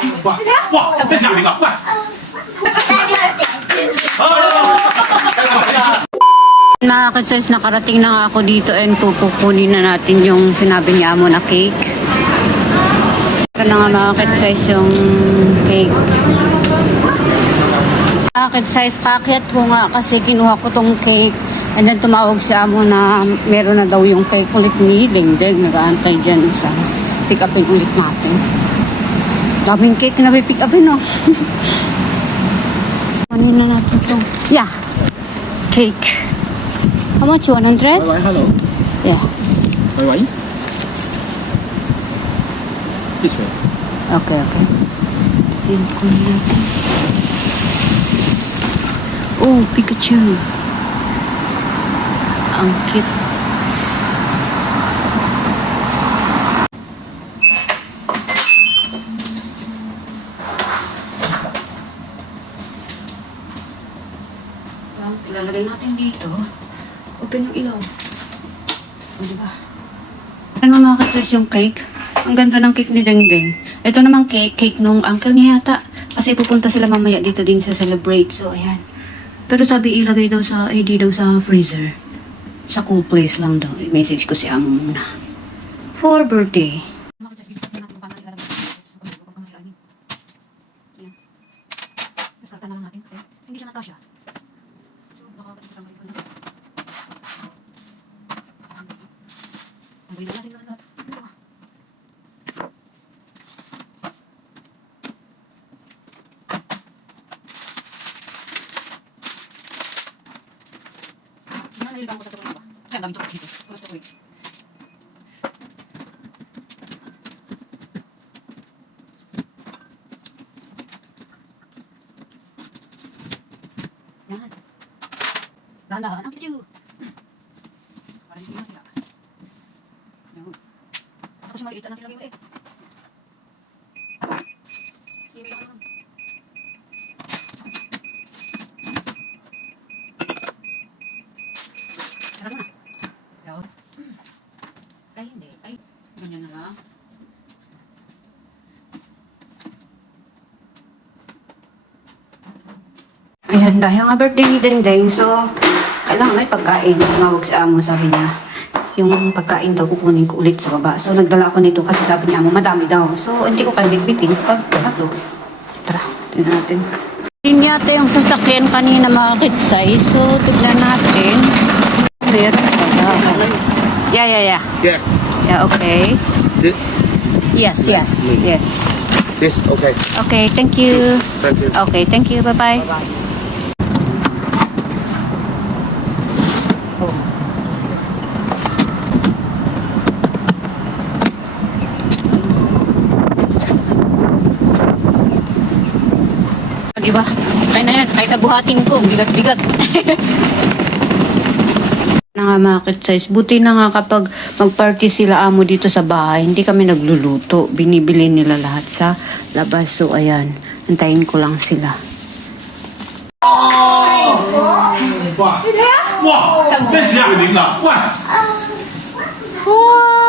哇哇，咩事啊你啊？喂， Mga katsayos, nakarating na nga ako dito and pupukunin na natin yung sinabi niya mo na cake. Ito na nga mga katsayos yung cake. Mga katsayos, kakyat ko nga kasi kinuha ko tong cake. And then tumawag si amo na meron na daw yung cake ulit ni Dingdeng. Nag-aantay dyan sa pick upin ulit natin. Daming cake na may pick upin, no? Kunin na natin ito. Yeah. Cake. How much? 100? Bye-bye, hello. Yeah. Bye-bye. This way. Okay, okay. Oh, Pikachu. Ang cute. Ilalagay natin dito. Open yung ilaw. O, diba? Ano mga katres yung cake? Ang ganda ng cake ni Dengdeng. Ito namang cake, cake nung uncle niya yata. Kasi pupunta sila mamaya dito din sa celebrate. So, ayan. Pero sabi ilagay daw sa, ID daw sa freezer. Sa cool place lang daw. I-message ko si amo muna. For birthday. Hindi siya nakasya. So, baka kasama ko na. Ang ganda natin lahat. Yan, naligang ko sa tukong ba? Kaya ang daming chocolate dito. Gusto ko eh. Yan. Dahan-dahan ang Pikachu. Para hindi masira. Yun. Tapos yung maliit, anong ilagay mo eh? Sarap na. Yun. Ay, hindi. Ay, ganyan na lang. Ayan, dahil nga birthday ni Dengdeng, so, kailangan may pagkain. Tumawag si Amo, sabi niya, yung pagkain daw kukunin ko ulit sa baba. So, nagdala ako nito kasi sabi ni Amo, madami daw. So, hindi ko kayo bitbitin kapag lahat Tara, tingnan natin. Yun yata yung sasakyan kanina mga kitsay. So, tignan natin. Pala. Yeah, yeah, yeah. Yeah. Yeah, okay. This, Yes, yes, yes. this okay. Okay, thank you. Thank you. Okay, thank you. Bye-bye. di ba? Kaya na yan, kaysa buhatin ko, bigat-bigat. na nga market size. Buti na nga kapag magparty sila amo dito sa bahay, hindi kami nagluluto. Binibili nila lahat sa labas. So, ayan. Antayin ko lang sila. Oh! Wow! Wow! Wow! Wow! Wow! Wow! Wow! Wow!